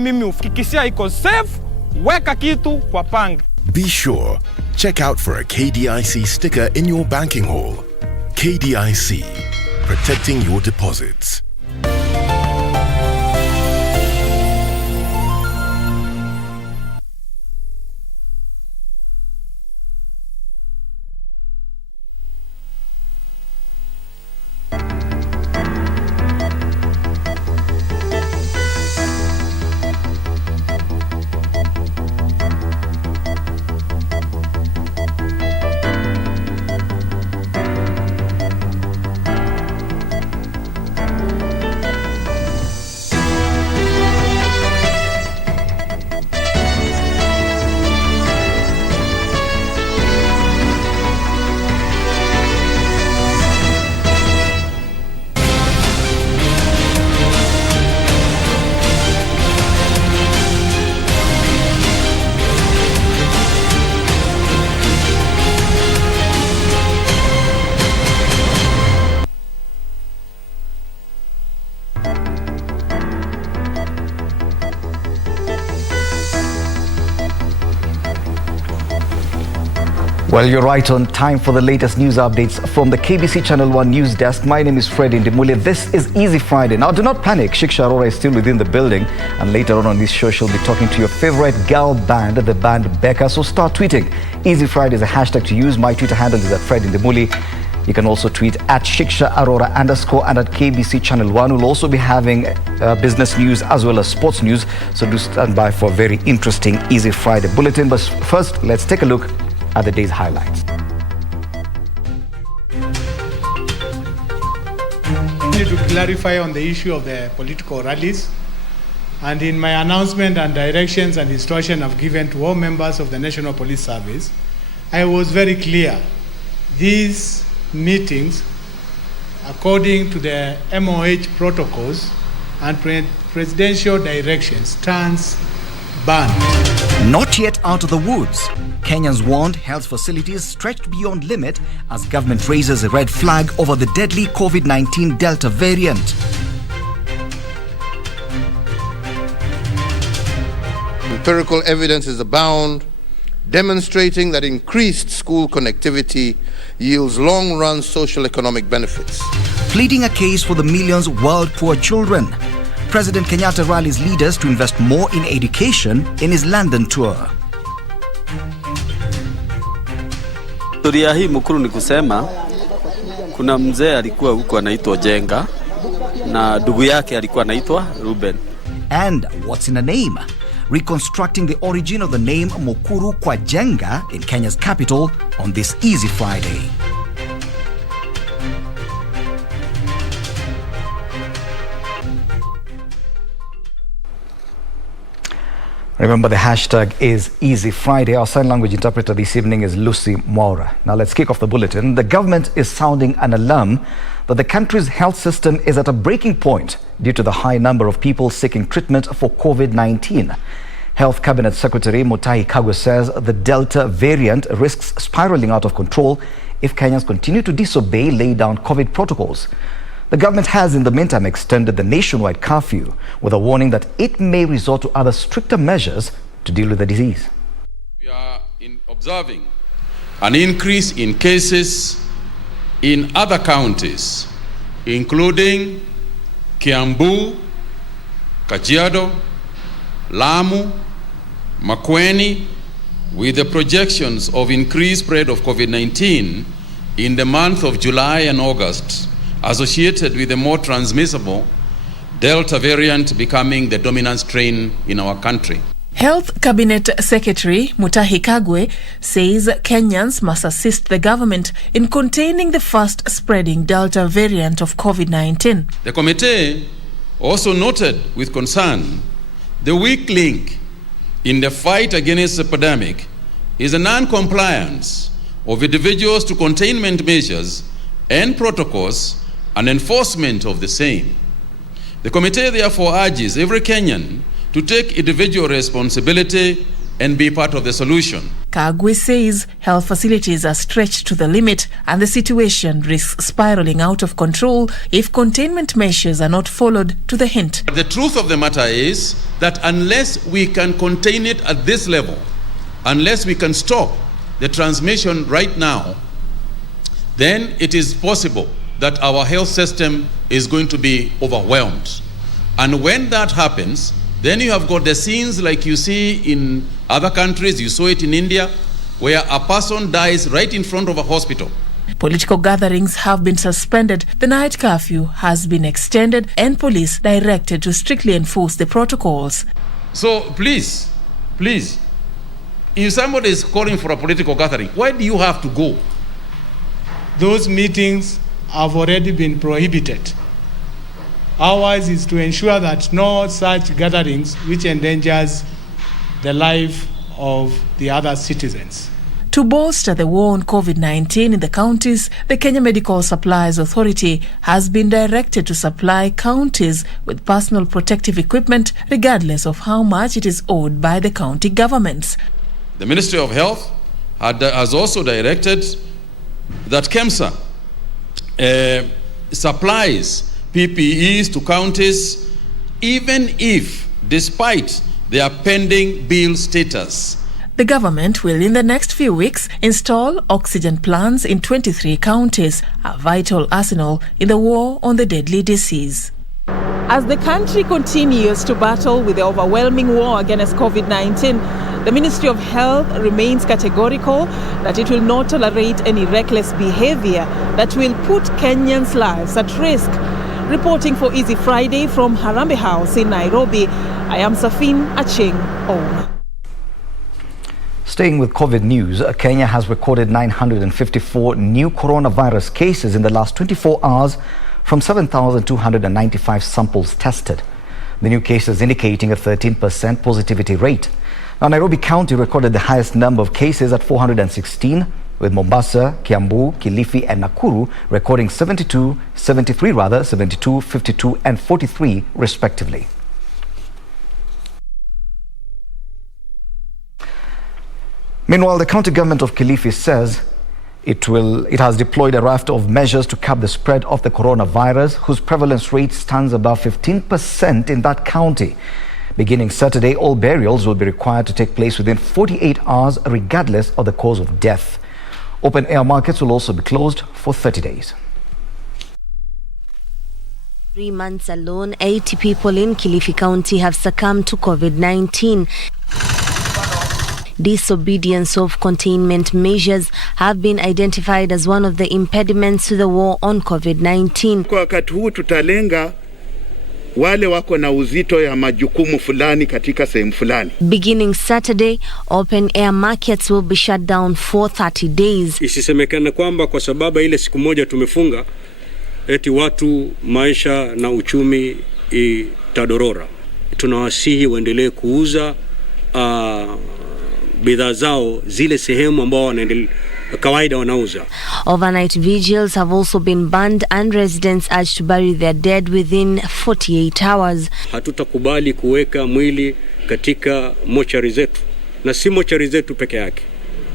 Mimi ufikishia iko safe, weka kitu kwa panga. Be sure, check out for a KDIC sticker in your banking hall. KDIC, protecting your deposits. Well, you're right on time for the latest news updates from the KBC Channel 1 News Desk. My name is Indimuli. This is Easy Friday. Now, do not panic. Shiksha Arora is still within the building. And later on this show, she'll be talking to your favorite girl band, the band Becca. So start tweeting. Easy Friday is a hashtag to use. My Twitter handle is at Indimuli. You can also tweet at Shiksha Arora _ and at KBC Channel 1. We'll also be having business news as well as sports news. So do stand by for a very interesting Easy Friday bulletin. But first, let's take a look at the day's highlights. I need to clarify on the issue of the political rallies. And in my announcement and directions and instruction I've given to all members of the National Police Service, I was very clear. These meetings, according to the MOH protocols and presidential directions, stands banned. Not yet out of the woods. Kenyans warned health facilities stretched beyond limit as government raises a red flag over the deadly COVID-19 Delta variant. Empirical evidence is abound, demonstrating that increased school connectivity yields long-run social economic benefits. Pleading a case for the millions world poor children. President Kenyatta rallies leaders to invest more in education in his London tour. Historia hii mkuru ni kusema kuna mzee alikuwa huko anaitwa Jenga na ndugu yake alikuwa anaitwa Ruben. And what's in a name? Reconstructing the origin of the name Mukuru kwa Jenga in Kenya's capital on this Easy Friday. Remember, the hashtag is Easy Friday. Our sign language interpreter this evening is Lucy Maura. Now let's kick off the bulletin. The government is sounding an alarm that the country's health system is at a breaking point due to the high number of people seeking treatment for COVID-19. Health Cabinet Secretary Mutahi Kagwe says the Delta variant risks spiraling out of control if Kenyans continue to disobey laid down COVID protocols. The government has in the meantime extended the nationwide curfew with a warning that it may resort to other stricter measures to deal with the disease. We are observing an increase in cases in other counties, including Kiambu, Kajiado, Lamu, Makueni, with the projections of increased spread of COVID-19 in the month of July and August, associated with the more transmissible Delta variant becoming the dominant strain in our country. Health Cabinet Secretary Mutahi Kagwe says Kenyans must assist the government in containing the fast spreading Delta variant of COVID-19. The committee also noted with concern the weak link in the fight against the epidemic is a non-compliance of individuals to containment measures and protocols and enforcement of the same. The committee therefore urges every Kenyan to take individual responsibility and be part of the solution. Kagwe says health facilities are stretched to the limit and the situation risks spiraling out of control if containment measures are not followed to the hint. The truth of the matter is that unless we can contain it at this level, unless we can stop the transmission right now, then it is possible that our health system is going to be overwhelmed. And when that happens, then you have got the scenes like you see in other countries. You saw it in India, where a person dies right in front of a hospital. Political gatherings have been suspended, the night curfew has been extended, and police directed to strictly enforce the protocols. So please, if somebody is calling for a political gathering, why do you have to go? Those meetings have already been prohibited. Ours is to ensure that no such gatherings which endangers the life of the other citizens. To bolster the war on COVID-19 in the counties, the Kenya Medical Supplies Authority has been directed to supply counties with personal protective equipment regardless of how much it is owed by the county governments. The Ministry of Health has also directed that KEMSA supplies PPEs to counties, even if, despite their pending bill status. The government will in the next few weeks install oxygen plants in 23 counties, a vital arsenal in the war on the deadly disease. As the country continues to battle with the overwhelming war against COVID-19, the Ministry of Health remains categorical that it will not tolerate any reckless behavior that will put Kenyans' lives at risk. Reporting for Easy Friday from Harambee House in Nairobi, I am Safin Acheng Ong. Staying with COVID news, Kenya has recorded 954 new coronavirus cases in the last 24 hours from 7,295 samples tested. The new cases indicating a 13% positivity rate. Now, Nairobi County recorded the highest number of cases at 416, with Mombasa, Kiambu, Kilifi and Nakuru recording 72, 52, and 43 respectively. Meanwhile, the county government of Kilifi says it has deployed a raft of measures to curb the spread of the coronavirus, whose prevalence rate stands above 15% in that county. Beginning Saturday, all burials will be required to take place within 48 hours, regardless of the cause of death. Open-air markets will also be closed for 30 days. 3 months alone, 80 people in Kilifi County have succumbed to COVID-19. Disobedience of containment measures have been identified as one of the impediments to the war on COVID-19. Kwa wakati huu tutalenga wale wako na uzito ya majukumu fulani katika sehemu fulani. Beginning Saturday, open air markets will be shut down for 30 days. Isisemekana kwamba kwa sababu ile siku moja tumefunga eti watu maisha na uchumi itadorora. Tunawasihi waendelee kuuza bidhaa zao zile sehemu ambao kawaida wanauza. Overnight vigils have also been banned and residents urged to bury their dead within 48 hours. Hatutakubali kuweka mwili katika mochari zetu, na si mochari zetu peke yake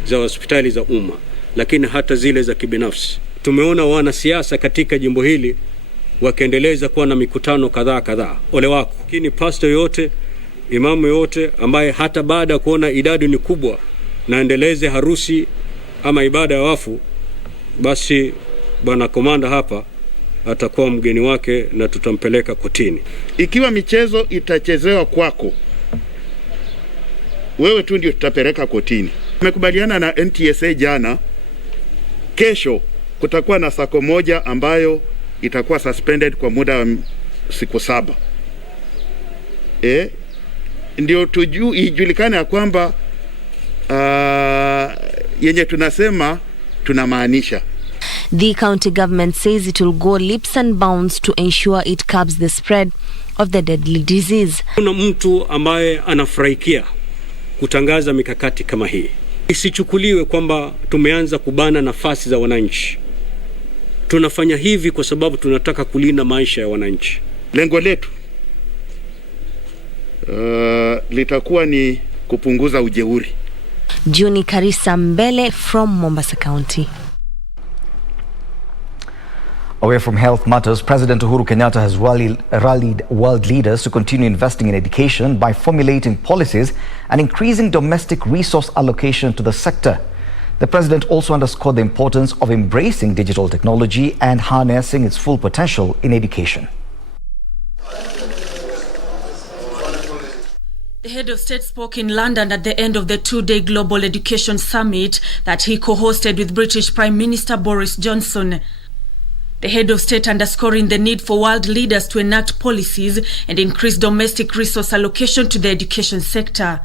za hospitali za umma, lakini hata zile za kibinafsi. Tumeona wanasiasa katika jimbo hili wakiendeleza kuwa na mikutano kadhaa. Ole wako. Lakini pastor yote, imamu yote ambaye hata baada ya kuona idadi ni kubwa na endeleze harusi ama ibada ya wafu, basi bwana komanda hapa atakuwa mgeni wake na tutampeleka kotini. Ikiwa michezo itachezewa kwako, wewe tu ndio tutapeleka kotini. Tumekubaliana na NTSA jana, kesho kutakuwa na sako moja ambayo itakuwa suspended kwa muda wa siku 7. Ndio ijulikane ya kwamba yenye tunasema tunamaanisha. The county government says it will go leaps and bounds to ensure it curbs the spread of the deadly disease. Kuna mtu ambaye anafurahikia kutangaza mikakati kama hii. Isichukuliwe kwamba tumeanza kubana nafasi za wananchi. Tunafanya hivi kwa sababu tunataka kulinda maisha ya wananchi. Lengo letu litakuwa ni kupunguza ujeuri. Juni Karisa Mbele from Mombasa County. Away from health matters, President Uhuru Kenyatta has rallied world leaders to continue investing in education by formulating policies and increasing domestic resource allocation to the sector. The president also underscored the importance of embracing digital technology and harnessing its full potential in education. The head of state spoke in London at the end of the two-day Global Education Summit that he co-hosted with British Prime Minister Boris Johnson. The head of state underscoring the need for world leaders to enact policies and increase domestic resource allocation to the education sector.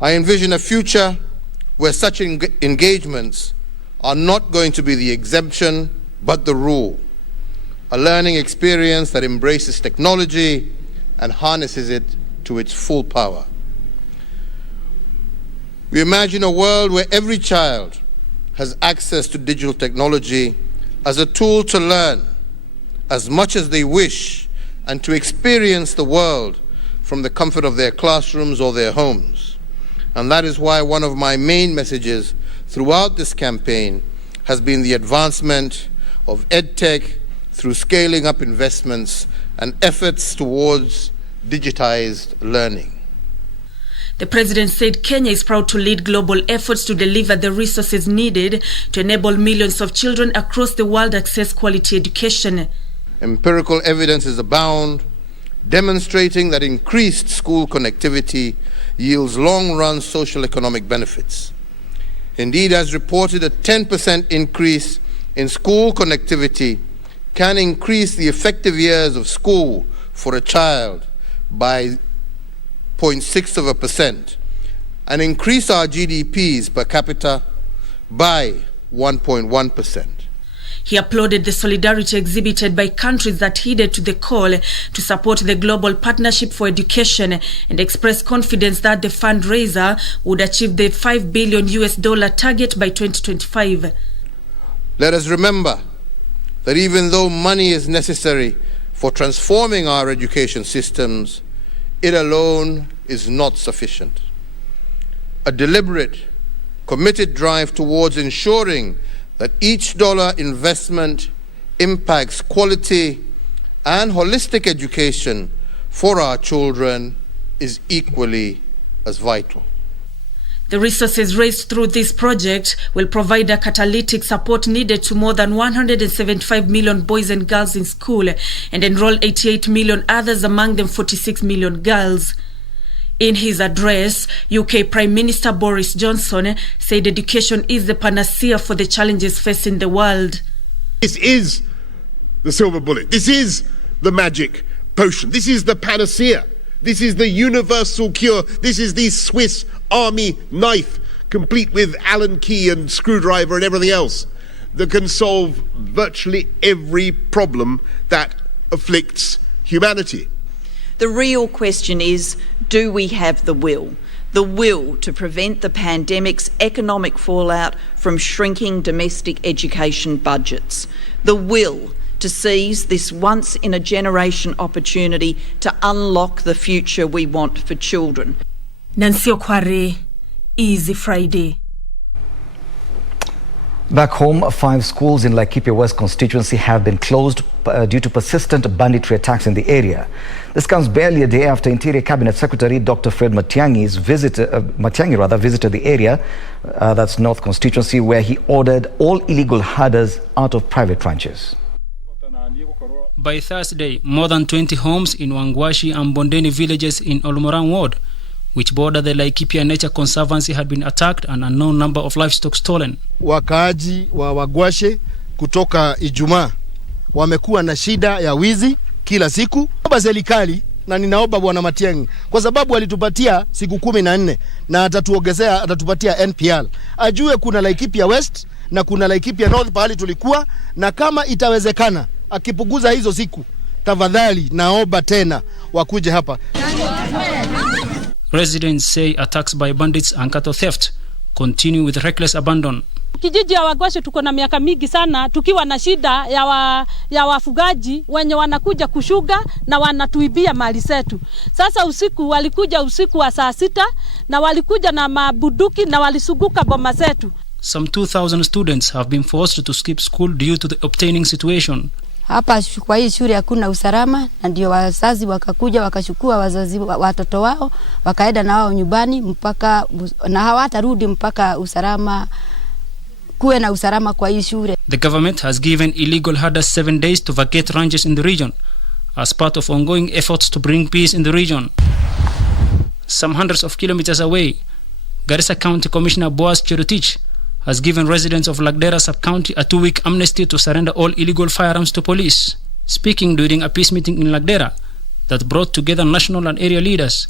I envision a future where such engagements are not going to be the exemption but the rule. A learning experience that embraces technology and harnesses it to its full power. We imagine a world where every child has access to digital technology as a tool to learn as much as they wish and to experience the world from the comfort of their classrooms or their homes. And that is why one of my main messages throughout this campaign has been the advancement of EdTech through scaling up investments and efforts towards digitized learning. The president said Kenya is proud to lead global efforts to deliver the resources needed to enable millions of children across the world access quality education. Empirical evidences abound, demonstrating that increased school connectivity yields long-run social economic benefits. Indeed, as reported, a 10% increase in school connectivity can increase the effective years of school for a child by 0.6% and increase our GDPs per capita by 1.1%. He applauded the solidarity exhibited by countries that heeded to the call to support the Global Partnership for Education and expressed confidence that the fundraiser would achieve the $5 billion target by 2025. Let us remember that even though money is necessary for transforming our education systems, it alone is not sufficient. A deliberate, committed drive towards ensuring that each dollar investment impacts quality and holistic education for our children is equally as vital. The resources raised through this project will provide a catalytic support needed to more than 175 million boys and girls in school and enroll 88 million others, among them 46 million girls. In his address, UK Prime Minister Boris Johnson said education is the panacea for the challenges facing the world. This is the silver bullet. This is the magic potion. This is the panacea. This is the universal cure. This is the Swiss Army knife, complete with Allen key and screwdriver and everything else, that can solve virtually every problem that afflicts humanity. The real question is, do we have the will? The will to prevent the pandemic's economic fallout from shrinking domestic education budgets. The will to seize this once-in-a-generation opportunity to unlock the future we want for children. Nancy Okware, Easy Friday. Back home, 5 schools in Laikipia West constituency have been closed due to persistent banditry attacks in the area. This comes barely a day after Interior Cabinet Secretary Dr. Fred Matiang'i visited the area, that's North constituency, where he ordered all illegal herders out of private ranches. By Thursday, more than 20 homes in Wangwashi and Bondeni villages in Olmoran ward, which border the Laikipia Nature Conservancy, had been attacked and an unknown number of livestock stolen. Wakaaji wa Wangwashi kutoka Ijumaa wamekuwa na shida ya wizi kila siku. Baba serikali, na ninaomba Bwana Matiang'i, kwa sababu alitupatia siku 14 na atatuongezea, atatupatia NPL. Ajue kuna Laikipia West na kuna Laikipia North pahali tulikuwa, na kama itawezekana akipunguza hizo siku, tafadhali naomba tena wakuje hapa. Residents say attacks by bandits and cattle theft continue with reckless abandon. Kijiji ya Wagwashe tuko na miaka mingi sana tukiwa na shida ya wafugaji wenye wanakuja kushuga na wanatuibia mali zetu. Sasa walikuja usiku wa saa 6 na walikuja na mabuduki na walisuguka boma zetu. Some 2,000 students have been forced to skip school due to the obtaining situation. Hapa kwa hii shule hakuna usalama, na ndio wazazi wakakuja wakachukua watoto wao wakaenda na wao nyumbani mpaka na hawatarudi mpaka usalama kuwe na usalama kwa hii shule. The government has given illegal herders 7 days to vacate ranches in the region as part of ongoing efforts to bring peace in the region. Some hundreds of kilometers away, Garissa County Commissioner Boaz Cherotich has given residents of Lagdera sub-county a 2-week amnesty to surrender all illegal firearms to police. Speaking during a peace meeting in Lagdera that brought together national and area leaders,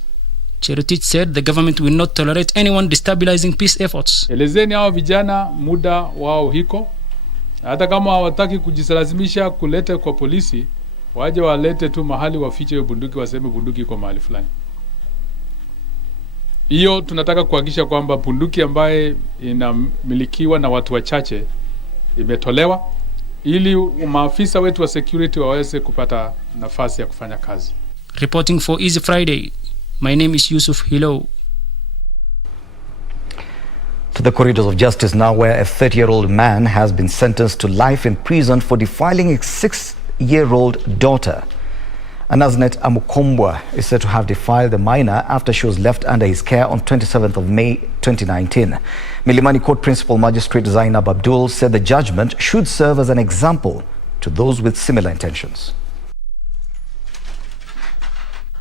Cherotich said the government will not tolerate anyone destabilizing peace efforts. Elezeni hao vijana muda wao hiko. Hata kama hawataki kujisalazimisha kulete kwa polisi, waje walete tu mahali wafiche bunduki, waseme bunduki kwa mahali fulani. Hiyo tunataka kuhakikisha kwamba bunduki ambaye inamilikiwa na watu wachache imetolewa ili maafisa wetu wa security waweze kupata nafasi ya kufanya kazi. Reporting for Easy Friday, my name is Yusuf Hilo. To the corridors of justice now, where a 30-year-old man has been sentenced to life in prison for defiling his 6-year-old daughter. Anaznet Amukombwa is said to have defiled the minor after she was left under his care on 27th of May 2019. Milimani Court Principal Magistrate Zainab Abdul said the judgment should serve as an example to those with similar intentions.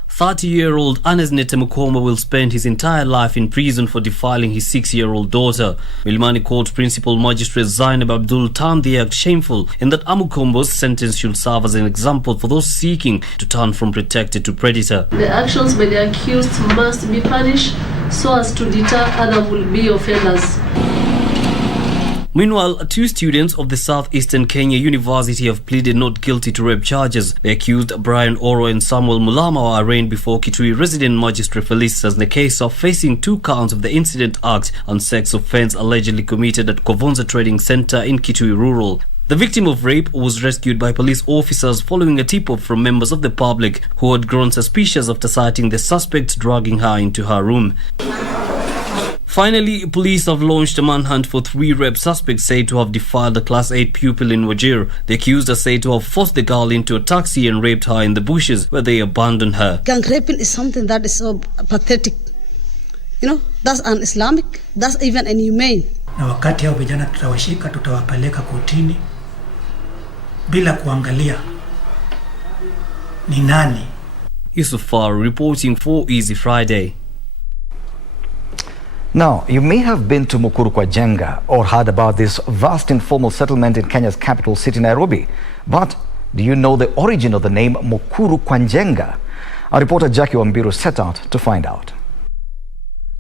30-year-old Anaznet Amukombwa will spend his entire life in prison for defiling his 6-year-old daughter. Milimani Court Principal Magistrate Zainab Abdul termed the act shameful in that Amukombwa's sentence should serve as an example for those seeking to turn from protector to predator. The actions by the accused must be punished so as to deter other will-be offenders. Meanwhile, 2 students of the Southeastern Kenya University have pleaded not guilty to rape charges. The accused, Brian Arora and Samuel Mulama, were arraigned before Kitui resident Magistrate Felicitas in the case of facing 2 counts of the Incident Act and sex offence allegedly committed at Kovonza Trading Center in Kitui Rural. The victim of rape was rescued by police officers following a tip-off from members of the public who had grown suspicious after sighting the suspects dragging her into her room. Finally, police have launched a manhunt for 3 rape suspects said to have defiled a Class 8 pupil in Wajir. The accused are said to have forced the girl into a taxi and raped her in the bushes where they abandoned her. Gang raping is something that is so pathetic. You know, that's un-Islamic, that's even inhumane. Na wakati hao vijana tutawashika, tutawapeleka kotini bila kuangalia ni nani. Yusufar reporting for Easy Friday. Now, you may have been to Mukuru kwa Jenga or heard about this vast informal settlement in Kenya's capital city, Nairobi. But do you know the origin of the name Mukuru kwa Jenga? Our reporter Jackie Wambiru set out to find out.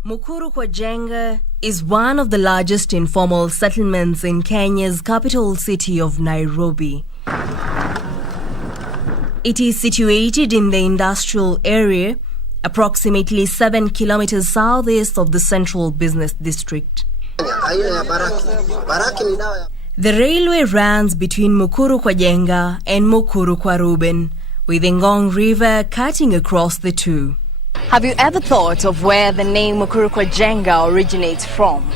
Mukuru kwa Jenga is one of the largest informal settlements in Kenya's capital city of Nairobi. It is situated in the industrial area, approximately 7 kilometers southeast of the central business district. The railway runs between Mukuru kwa Jenga and Mukuru kwa Ruben, with the Ngong River cutting across the two. Have you ever thought of where the name Mukuru kwa Jenga originates from?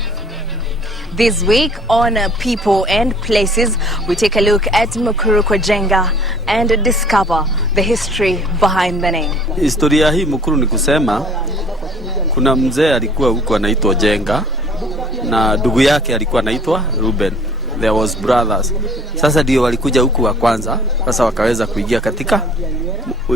This week on People and Places, we take a look at Mukuru kwa Jenga and discover the history behind the name. Historia hii Mukuru ni kusema kuna mzee alikuwa huko anaitwa Jenga na ndugu yake alikuwa anaitwa Ruben. There was brothers. Sasa ndio walikuja huku wa kwanza, sasa wakaweza kuingia katika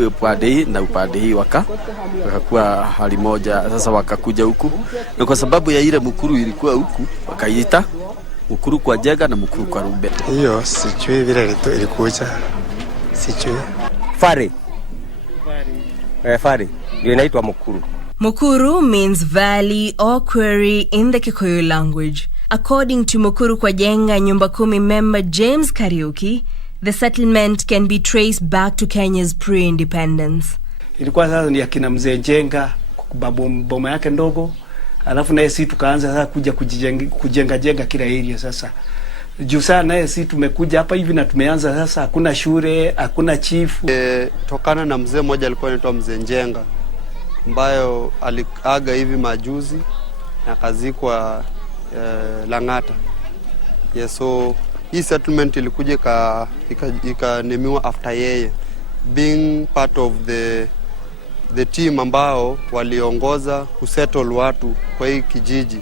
upande hii na upande hii wakakuwa hali moja, sasa wakakuja huku. Na kwa sababu ya ile Mukuru ilikuwa huku, wakaita Mukuru kwa Jenga na Mukuru kwa Ruben. Hiyo sijui vile ilikuja. Sijui. Fari ndio inaitwa Mukuru. Mukuru means valley or quarry in the Kikuyu language. According to Mukuru kwa Jenga Nyumba Kumi member James Kariuki, the settlement can be traced back to Kenya's pre-independence. Ilikuwa sasa ni akina mzee Jenga, boma yake ndogo, alafu naye si tukaanza sasa kuja kujenga kila area sasa. Juu sana naye si tumekuja hapa hivi na tumeanza sasa, hakuna shule, hakuna chifu. Tokana na mzee mmoja alikuwa anaitwa Mzee Njenga, ambayo aliaga hivi majuzi na kazikwa Lang'ata. Yes, so hii settlement ilikuja ikanemiwa after yeye being part of the team ambao waliongoza kusettle watu kwa hii kijiji,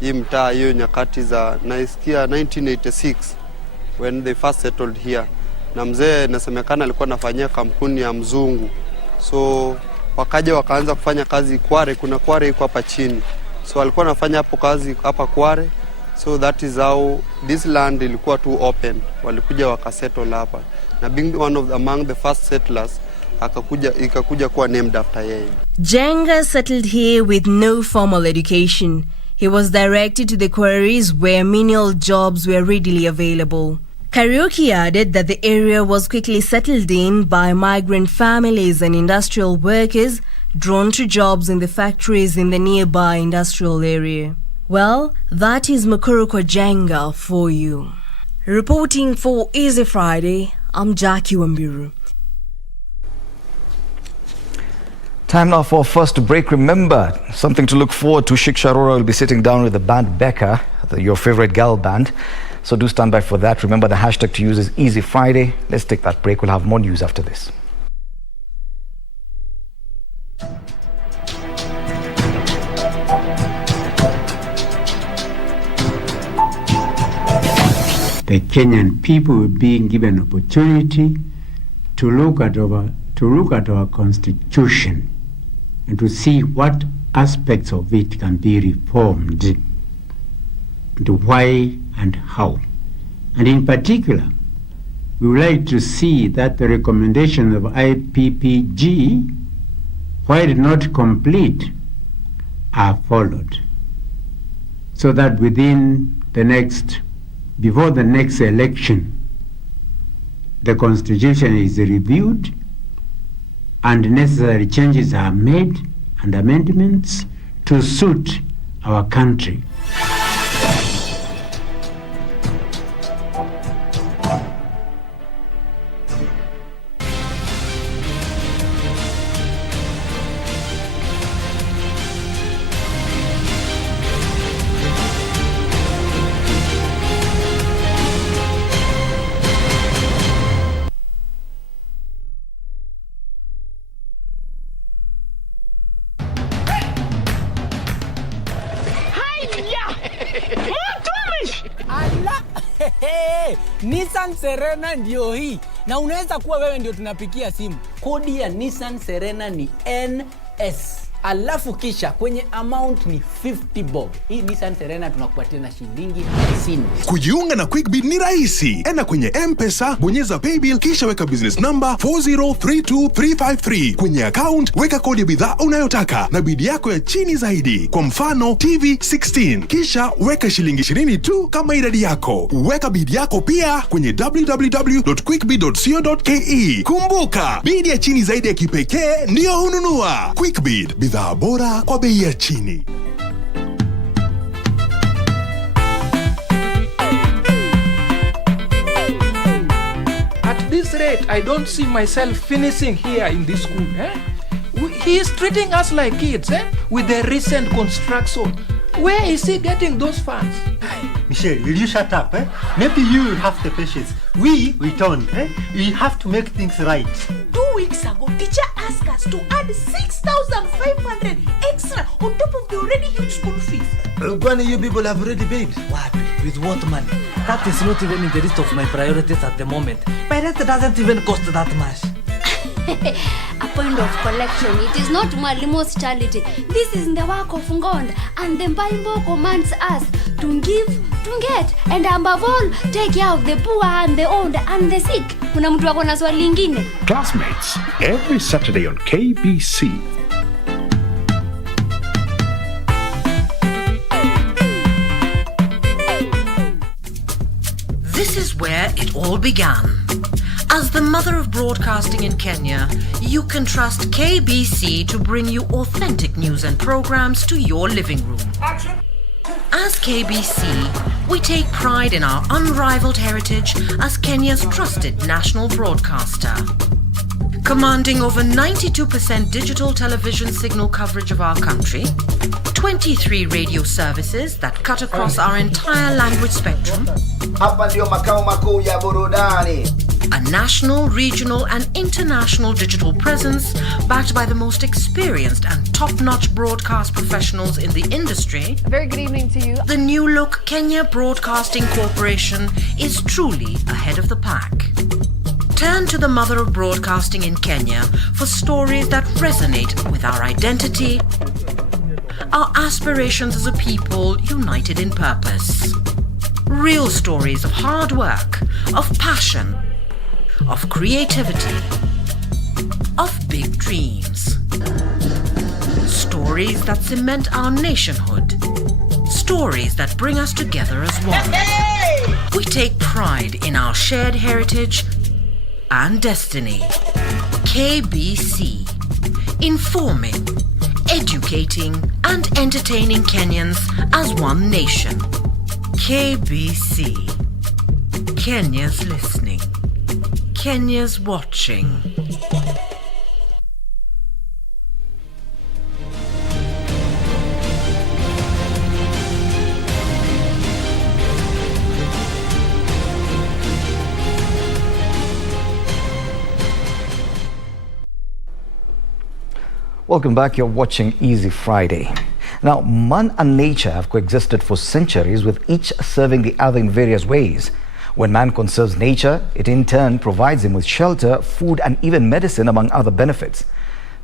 hii mtaa, hiyo nyakati za naisikia 1986 when they first settled here. Na mzee nasemekana alikuwa anafanyia kampuni ya mzungu, so wakaja wakaanza kufanya kazi Kware. Kuna Kware iko hapa chini, so alikuwa anafanya hapo kazi hapa Kware. So that is how this land ilikuwa too open, walikuja wakasettle hapa, na being one of among the first settlers ikakuja kuwa named after yeye. Jenga settled here with no formal education. He was directed to the quarries where menial jobs were readily available. Kariuki added that the area was quickly settled in by migrant families and industrial workers drawn to jobs in the factories in the nearby industrial area. Well, that is Mukuru kwa Jenga for you. Reporting for Easy Friday, I'm Jackie Wambiru. Time now for our first break. Remember, something to look forward to. Shiksha Arora will be sitting down with the band Becca, your favorite girl band. So do stand by for that. Remember, the hashtag to use is Easy Friday. Let's take that break. We'll have more news after this. The Kenyan people were being given opportunity to look at our constitution and to see what aspects of it can be reformed, and why and how. And in particular, we would like to see that the recommendations of IPPG, while not complete, are followed, so that before the next election, the constitution is reviewed and necessary changes are made and amendments to suit our country. Nissan Serena ndio hii, na unaweza kuwa wewe ndio tunapikia simu. Kodi ya Nissan Serena ni NS, alafu kisha kwenye amount ni 50 bob. Hii Nissan Serena tunakupatia na shilingi 50. Kujiunga na QuickBid ni rahisi. Enda kwenye M-Pesa, bonyeza paybill, kisha weka business number 4032353. Kwenye account weka kodi ya bidhaa unayotaka na bidi yako ya chini zaidi. Kwa mfano TV 16, kisha weka shilingi 20 tu kama idadi yako. Weka bidi yako pia kwenye www.quickbid.co.ke. Kumbuka, bidi ya chini zaidi ya kipekee ndio hununua. QuickBid, bidhaa bora kwa bei ya chini. At this rate, I don't see myself finishing here in this school. He is treating us like kids with the recent construction. Where is he getting those funds? Michelle, will you shut up? Maybe you will have the patience. We don't. We have to make things right. 2 weeks ago, teacher asked us to add 6,500 extra on top of the already huge school fees. Kwani you people have already paid? What? With what money? That is not even in the list of my priorities at the moment. My rent doesn't even cost that much. A point of collection. It is not Mwalimu's charity. This is the work of God, and the Bible commands us to give, to get, and above all, take care of the poor and the old and the sick. Kuna mtu wako na swali lingine? Classmates, every Saturday on KBC. This is where it all began. As the mother of broadcasting in Kenya, you can trust KBC to bring you authentic news and programs to your living room. As KBC, we take pride in our unrivaled heritage as Kenya's trusted national broadcaster. Commanding over 92% digital television signal coverage of our country, 23 radio services that cut across our entire language spectrum, a national, regional and international digital presence backed by the most experienced and top-notch broadcast professionals in the industry. A very good evening to you. The new look Kenya Broadcasting Corporation is truly ahead of the pack. Turn to the mother of broadcasting in Kenya for stories that resonate with our identity, our aspirations as a people united in purpose. Real stories of hard work, of passion, of creativity, of big dreams. Stories that cement our nationhood. Stories that bring us together as one. We take pride in our shared heritage and destiny. KBC. Informing, educating and entertaining Kenyans as one nation. KBC. Kenya's listening. Kenya's watching. Welcome back. You're watching Easy Friday. Now, man and nature have coexisted for centuries, with each serving the other in various ways. When man conserves nature, it in turn provides him with shelter, food and even medicine, among other benefits.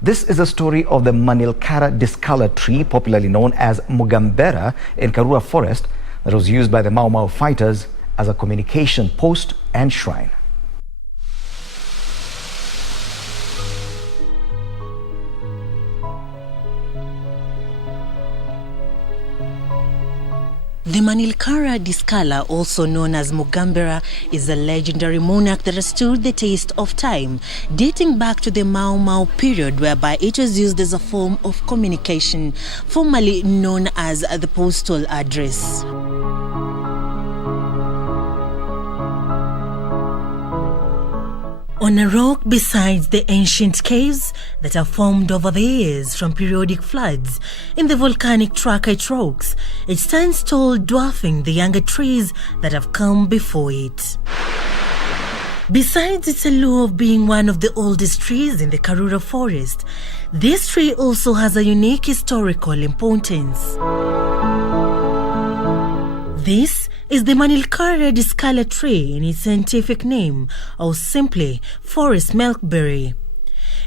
This is a story of the Manilkara discolored tree, popularly known as Mugambera, in Karura Forest, that was used by the Mau Mau fighters as a communication post and shrine. The Manilkara discala, also known as Mugambera, is a legendary monarch that has stood the test of time, dating back to the Mau Mau period, whereby it was used as a form of communication, formerly known as the postal address. On a rock beside the ancient caves that are formed over the years from periodic floods in the volcanic trachyte rocks, it stands tall, dwarfing the younger trees that have come before it. Besides its allure of being one of the oldest trees in the Karura forest, this tree also has a unique historical importance. This is the Manilkara discala tree in its scientific name, or simply forest milkberry.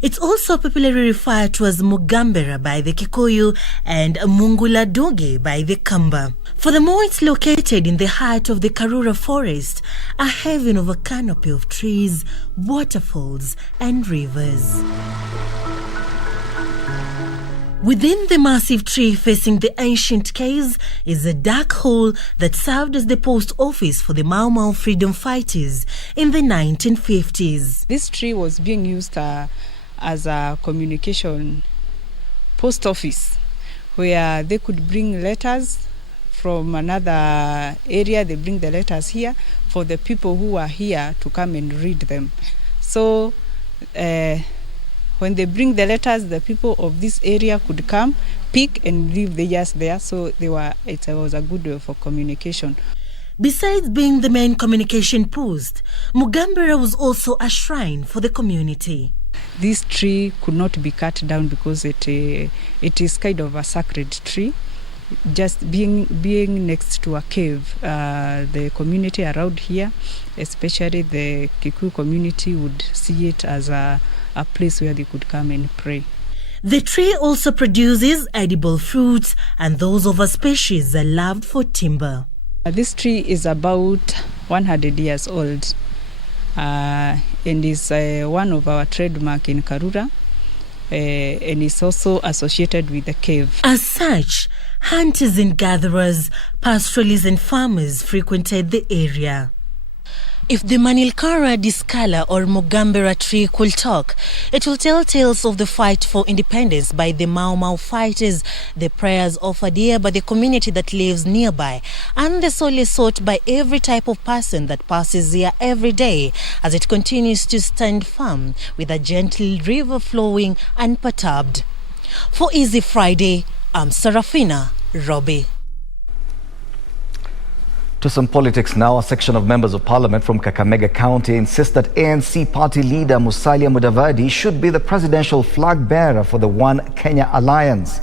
It's also popularly referred to as Mugambera by the Kikuyu and Mungula Doge by the Kamba. Furthermore, it's located in the heart of the Karura forest, a haven of a canopy of trees, waterfalls and rivers. Within the massive tree facing the ancient caves is a dark hole that served as the post office for the Mau Mau freedom fighters in the 1950s. This tree was being used as a communication post office, where they could bring letters from another area. They bring the letters here for the people who are here to come and read them. So when they bring the letters, the people of this area could come, pick and leave the just there. So it was a good way for communication. Besides being the main communication post, Mugambera was also a shrine for the community. This tree could not be cut down because it is kind of a sacred tree. Just being next to a cave, the community around here, especially the Kikuyu community, would see it as a place where they could come and pray. The tree also produces edible fruits, and those of a species are loved for timber. This tree is about 100 years old and is one of our trademark in Karura, and is also associated with the cave. As such, hunters and gatherers, pastoralists and farmers frequented the area. If the Manilkara Discala or Mugambera tree could talk, it will tell tales of the fight for independence by the Mau Mau fighters, the prayers offered here by the community that lives nearby, and the solace sought by every type of person that passes here every day as it continues to stand firm with a gentle river flowing unperturbed. For Easy Friday, I'm Serafina Robbie. To some politics now, a section of members of parliament from Kakamega County insist that ANC party leader Musalia Mudavadi should be the presidential flag bearer for the One Kenya Alliance.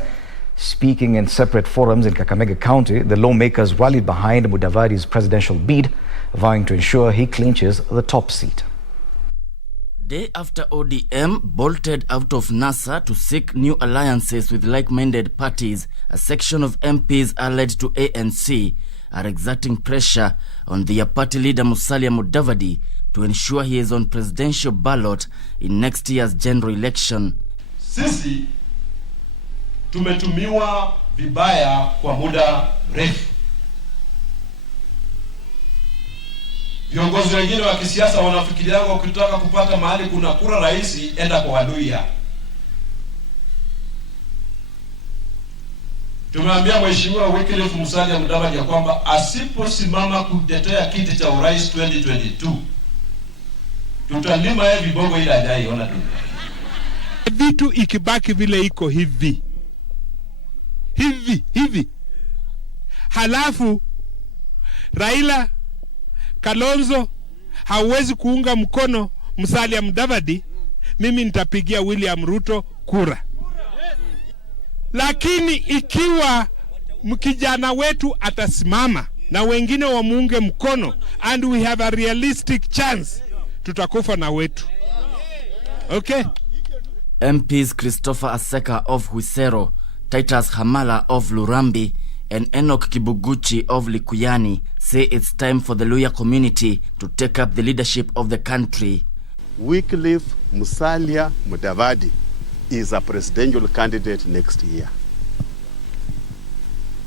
Speaking in separate forums in Kakamega County, the lawmakers rallied behind Mudavadi's presidential bid, vowing to ensure he clinches the top seat. Day after ODM bolted out of NASA to seek new alliances with like-minded parties, a section of MPs allied to ANC are exerting pressure on their party leader Musalia Mudavadi to ensure he is on presidential ballot in next year's general election. Sisi tumetumiwa vibaya kwa muda mrefu. Viongozi wengine wa kisiasa wanafikiria ukitaka kupata mahali kuna kura rahisi, enda kwa Waluhya. Tumeambia Mheshimiwa Wycliffe Musalia Mudavadi ya kwamba asiposimama kutetea kiti cha urais 2022 tutalima hivi bongo ile hajaiona dunia. Vitu ikibaki vile iko hivi halafu Raila Kalonzo hawezi kuunga mkono Musalia Mudavadi, mimi nitapigia William Ruto kura. Lakini ikiwa mkijana wetu atasimama na wengine wamuunge mkono and we have a realistic chance, tutakufa na wetu. Okay? MPs Christopher Aseka of Huisero, Titus Hamala of Lurambi, and Enoch Kibuguchi of Likuyani say it's time for the Luhya community to take up the leadership of the country. Wycliffe Musalia Mudavadi is a presidential candidate next year.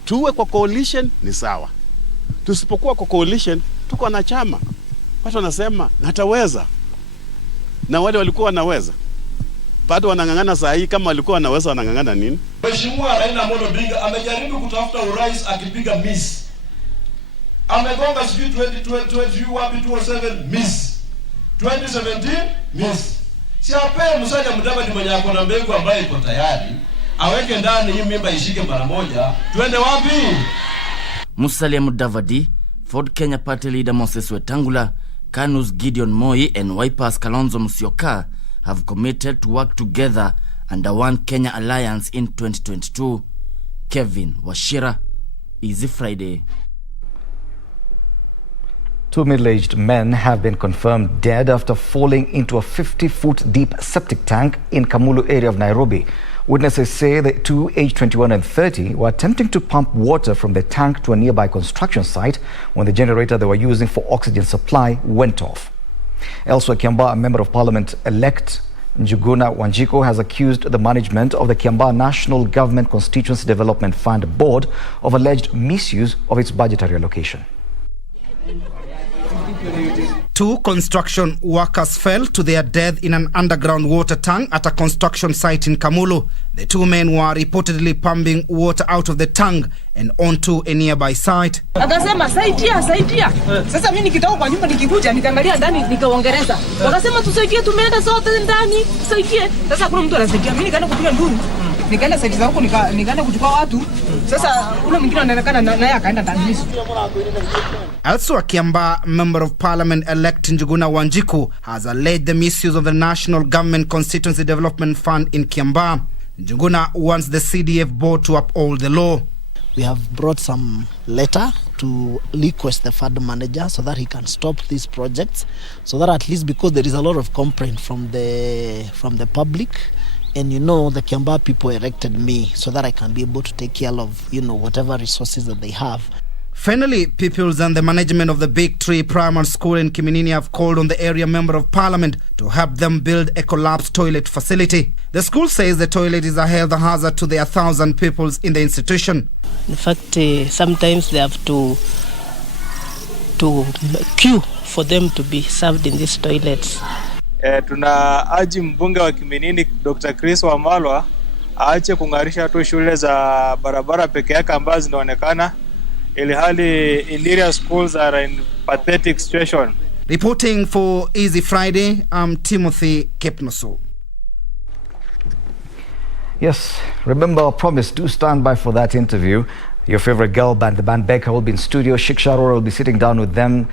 Tuwe kwa coalition ni sawa. Tusipokuwa kwa coalition, tuko na chama. Watu wanasema nataweza. Na wale walikuwa wanaweza. Bado wanangangana saa hii, kama walikuwa wanaweza wanangangana nini? Mheshimiwa Raila Amolo Odinga amejaribu kutafuta urais akipiga miss. Amegonga sijui 2020 wapi 2007 miss. 2017 miss. Si ape Musalia Mudavadi mwenye ako na mbegu ambayo iko tayari, aweke ndani hii mimba ishike mara moja, twende wapi? Musalia Mudavadi, Ford Kenya Party leader Moses Wetangula, KANU's Gideon Moi and Wiper's Kalonzo Musyoka have committed to work together under One Kenya Alliance in 2022. Kevin Washira, Easy Friday. 2 middle-aged men have been confirmed dead after falling into a 50-foot deep septic tank in KAMULU area of Nairobi. Witnesses say the two, aged 21 and 30, were attempting to pump water from the tank to a nearby construction site when the generator they were using for oxygen supply went off. Elsewhere, Kiambaa, a member of parliament-elect Njuguna Wanjiku has accused the management of the Kiambaa National Government Constituency Development Fund Board of alleged misuse of its budgetary allocation. 2 construction workers fell to their death in an underground water tank at a construction site in KAMULU. The 2 men were reportedly pumping water out of the tank and onto a nearby site. Akasema saidia. Sasa mimi nikitoka kwa nyumba nikikuja nikaangalia ndani nikaongereza. Wakasema tusaidie, tumeenda sote ndani, tusaidie. Sasa kuna mtu anasaidia, mimi nikaenda kupiga nduru. Nikaenda saidia huko nikaenda kuchukua watu. Sasa ule mwingine anaonekana naye akaenda ndani. Also, a Kiambaa member of parliament-elect Njuguna Wanjiku has alleged the misuse of the National Government Constituency Development Fund in Kiambaa. Njuguna wants the CDF board to uphold the law. We have brought some letter to request the fund manager so that he can stop these projects, so that at least, because there is a lot of complaint from the public, and the Kiambaa people elected me so that I can be able to take care of whatever resources that they have. Finally, Peoples and the management of the Big Tree Primary School in Kiminini have called on the area member of parliament to help them build a collapsed toilet facility. The school says the toilet is a health hazard to their 1,000 pupils in the institution. In fact, sometimes they have to queue for them to be served in these toilets. Tuna aji mbunge wa Kiminini Dr. Chris Wamalwa aache kungarisha tu shule za barabara peke yake ambazo zinaonekana, ili hali interior schools are in pathetic situation. Reporting for Easy Friday, I'm Timothy Kepnoso. Yes, remember our promise, do stand by for that interview. Your favorite girl band, the band Becca, will be in studio. Shiksha, Arora will be sitting down with them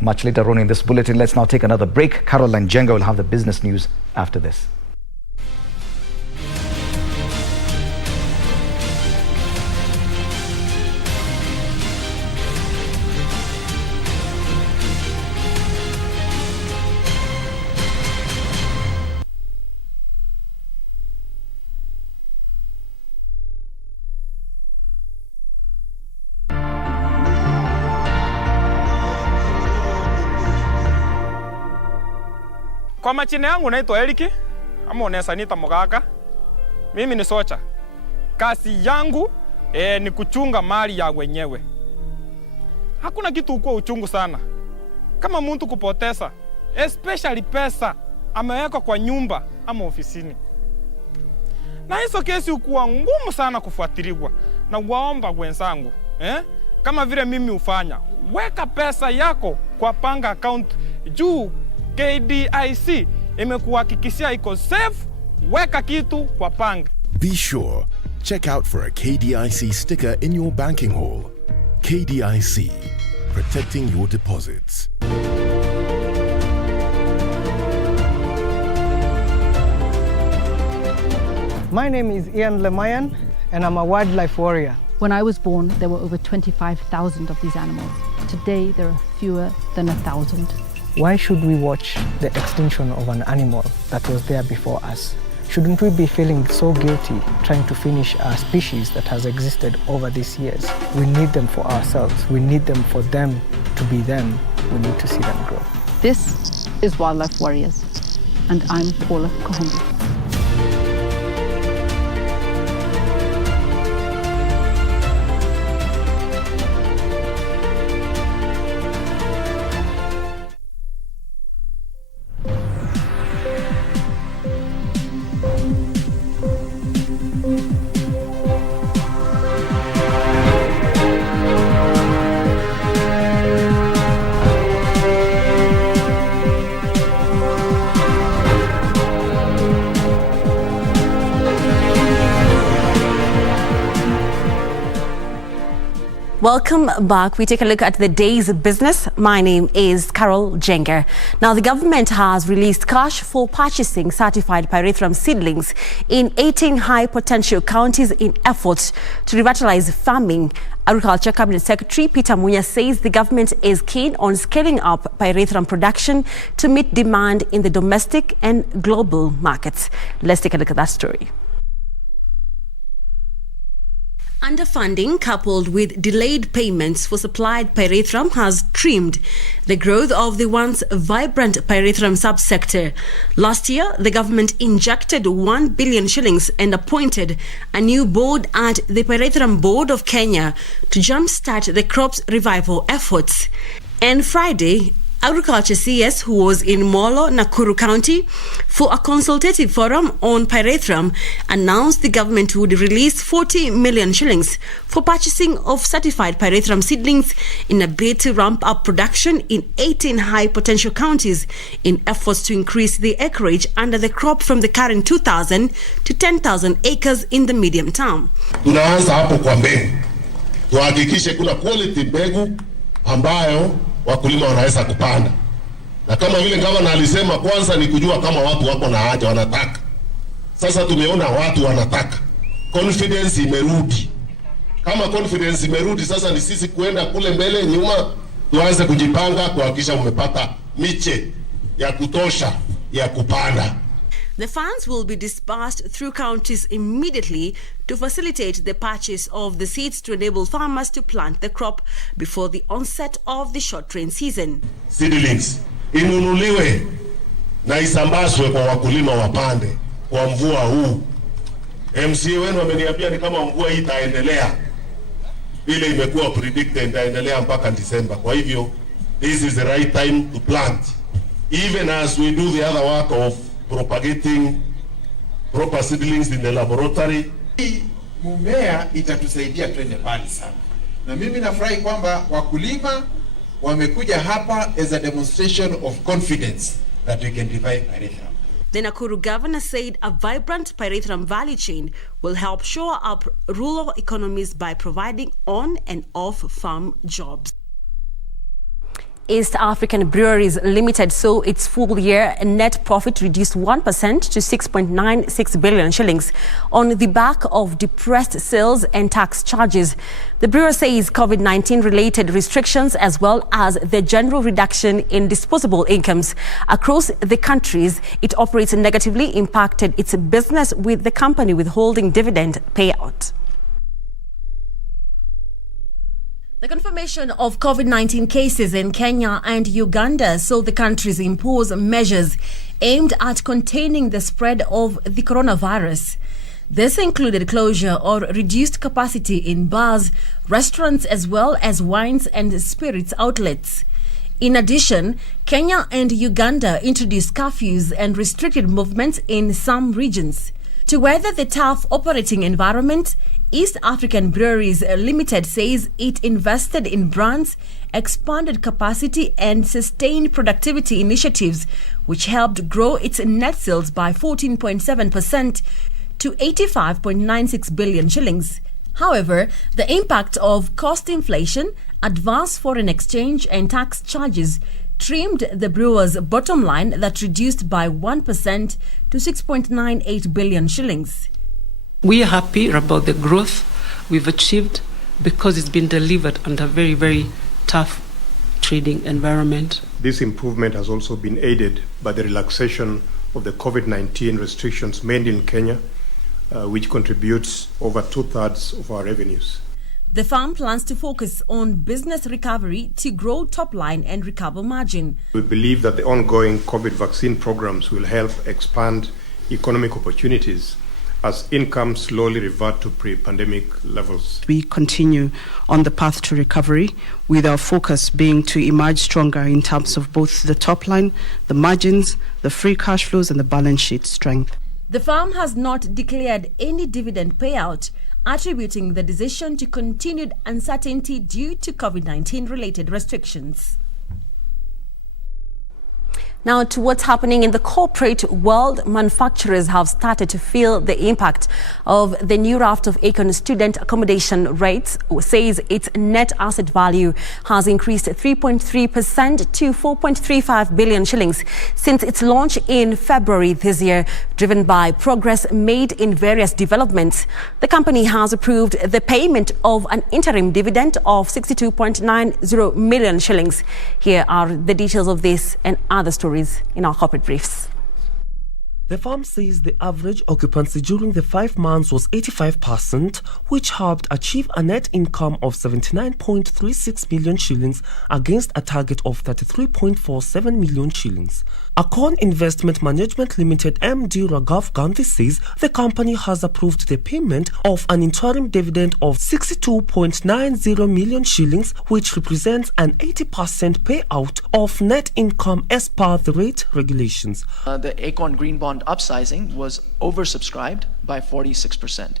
much later on in this bulletin. Let's now take another break. Carol and Jenga will have the business news after this. Kwa majina yangu naitwa Eriki, ama unaweza niita Mugaka. Mimi ni socha. Kazi yangu ni kuchunga mali ya wenyewe. Hakuna kitu uko uchungu sana kama mtu kupoteza, especially pesa ameweka kwa nyumba ama ofisini. Na hizo kesi ukuwa ngumu sana kufuatiliwa. Na waomba wenzangu, kama vile mimi ufanya, weka pesa yako kwa panga account juu KDIC imekuhakikishia iko safe. Weka kitu kwa panga. Be sure, check out for a KDIC sticker in your banking hall. KDIC, protecting your deposits. My name is Ian Lemayan and I'm a wildlife warrior. When I was born, there were over 25,000 of these animals. Today, there are fewer than 1,000. Why should we watch the extinction of an animal that was there before us? Shouldn't we be feeling so guilty trying to finish a species that has existed over these years? We need them for ourselves. We need them for them to be them. We need to see them grow. This is Wildlife Warriors, and I'm Paula Kohombi. Welcome back. We take a look at the day's business. My name is Carol Jenger. Now, the government has released cash for purchasing certified pyrethrum seedlings in 18 high-potential counties in efforts to revitalize farming. Agriculture Cabinet Secretary Peter Munya says the government is keen on scaling up pyrethrum production to meet demand in the domestic and global markets. Let's take a look at that story. Underfunding coupled with delayed payments for supplied pyrethrum has trimmed the growth of the once vibrant pyrethrum subsector. Last year, the government injected 1 billion shillings and appointed a new board at the Pyrethrum Board of Kenya to jumpstart the crop's revival efforts. And Friday, Agriculture CS, who was in Molo, Nakuru County, for a consultative forum on pyrethrum, announced the government would release 40 million shillings for purchasing of certified pyrethrum seedlings in a bid to ramp up production in 18 high-potential counties in efforts to increase the acreage under the crop from the current 2,000 to 10,000 acres in the medium term. Tunaanza hapo kwa mbegu. Tuhakikishe kuna quality mbegu ambayo wakulima wanaweza kupanda. Na kama vile gavana alisema, kwanza ni kujua kama watu wako na haja wanataka. Sasa tumeona watu wanataka. Confidence imerudi. Kama confidence imerudi, sasa ni sisi kuenda kule mbele nyuma tuanze kujipanga kuhakikisha umepata miche ya kutosha ya kupanda. The funds will be disbursed through counties immediately to facilitate the purchase of the seeds to enable farmers to plant the crop before the onset of the short rain season. Seedlings inunuliwe na isambazwe kwa wakulima wapande kwa mvua huu. MCA wenu wameniambia ni kama mvua hii itaendelea. Ile imekuwa predicted itaendelea mpaka Disemba. Kwa hivyo this is the right time to plant, even as we do the other work of propagating proper seedlings in the laboratory. Mumea itatusaidia twende mbali sana, na mimi nafurahi kwamba wakulima wamekuja hapa as a demonstration of confidence that we can revive pyrethrum. The Nakuru governor said a vibrant pyrethrum value chain will help shore up rural economies by providing on and off-farm jobs. East African Breweries Limited saw its full-year net profit reduced 1% to 6.96 billion shillings on the back of depressed sales and tax charges. The brewer says COVID-19 related restrictions as well as the general reduction in disposable incomes across the countries it operates negatively impacted its business, with the company withholding dividend payout. The confirmation of COVID-19 cases in Kenya and Uganda saw the countries impose measures aimed at containing the spread of the coronavirus. This included closure or reduced capacity in bars, restaurants, as well as wines and spirits outlets. In addition, Kenya and Uganda introduced curfews and restricted movements in some regions. To weather the tough operating environment, East African Breweries Limited says it invested in brands, expanded capacity and sustained productivity initiatives, which helped grow its net sales by 14.7% to 85.96 billion shillings. However, the impact of cost inflation, adverse foreign exchange and tax charges trimmed the brewers' bottom line, that reduced by 1% to 6.98 billion shillings. We are happy about the growth we've achieved because it's been delivered under very, very tough trading environment. This improvement has also been aided by the relaxation of the COVID-19 restrictions mainly in Kenya, which contributes over 2/3 of our revenues. The firm plans to focus on business recovery to grow top line and recover margin. We believe that the ongoing COVID vaccine programs will help expand economic opportunities as income slowly revert to pre-pandemic levels. We continue on the path to recovery, with our focus being to emerge stronger in terms of both the top line, the margins, the free cash flows and the balance sheet strength. The firm has not declared any dividend payout, attributing the decision to continued uncertainty due to COVID-19 related restrictions. Now to what's happening in the corporate world. Manufacturers have started to feel the impact of the new raft of ACCON student accommodation rates, says its net asset value has increased 3.3% to 4.35 billion shillings since its launch in February this year, driven by progress made in various developments. The company has approved the payment of an interim dividend of 62.90 million shillings. Here are the details of this and other stories in our corporate briefs. The firm says the average occupancy during the 5 months was 85%, which helped achieve a net income of 79.36 million shillings against a target of 33.47 million shillings. ACCON Investment Management Limited MD Raghav Gandhi says the company has approved the payment of an interim dividend of 62.90 million shillings, which represents an 80% payout of net income as per the rate regulations. The ACCON Green Bond upsizing was oversubscribed by 46%,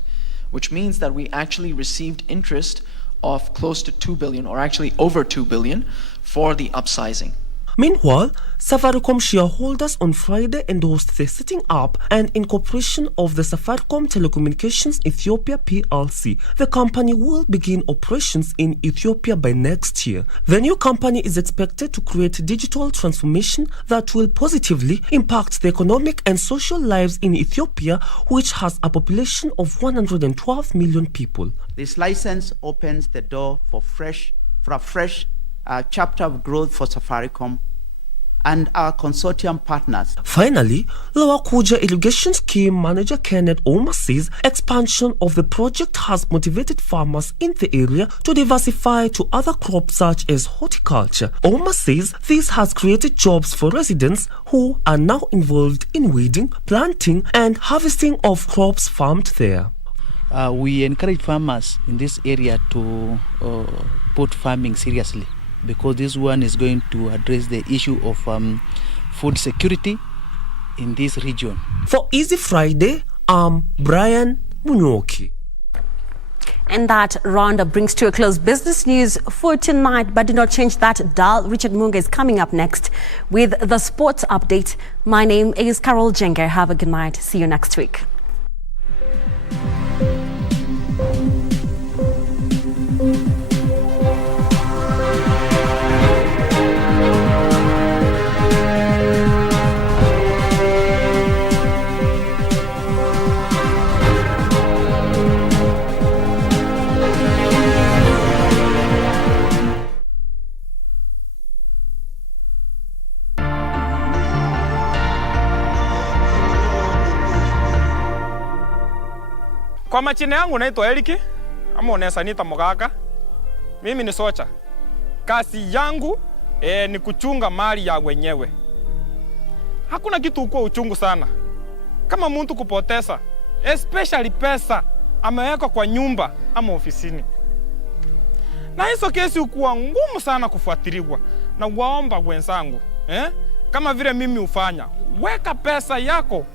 which means that we actually received interest of close to 2 billion, or actually over 2 billion, for the upsizing. Meanwhile, Safaricom shareholders on Friday endorsed the setting up and incorporation of the Safaricom Telecommunications Ethiopia PLC. The company will begin operations in Ethiopia by next year. The new company is expected to create digital transformation that will positively impact the economic and social lives in Ethiopia, which has a population of 112 million people. This license opens the door for a fresh chapter of growth for Safaricom and our consortium partners. Finally, Lower Kuja Irrigation Scheme Manager Kenneth Oma says expansion of the project has motivated farmers in the area to diversify to other crops such as horticulture. Oma says this has created jobs for residents who are now involved in weeding, planting and harvesting of crops farmed there. We encourage farmers in this area to put farming seriously, because this one is going to address the issue of food security in this region. For Easy Friday, I'm Brian Munyoki. And that roundup brings to a close business news for tonight. But do not change that dial. Richard Munga is coming up next with the sports update. My name is Carol Jenger. Have a good night. See you next week. Kwa majina yangu naitwa Eliki, ama unaweza niita Mugaka. Mimi ni socha. Kazi yangu ni kuchunga mali ya wenyewe. Hakuna kitu uko uchungu sana kama mtu kupoteza, especially pesa ameweka kwa nyumba ama ofisini. Na hizo kesi ukuwa ngumu sana kufuatiliwa. Na waomba wenzangu, kama vile mimi ufanya, weka pesa yako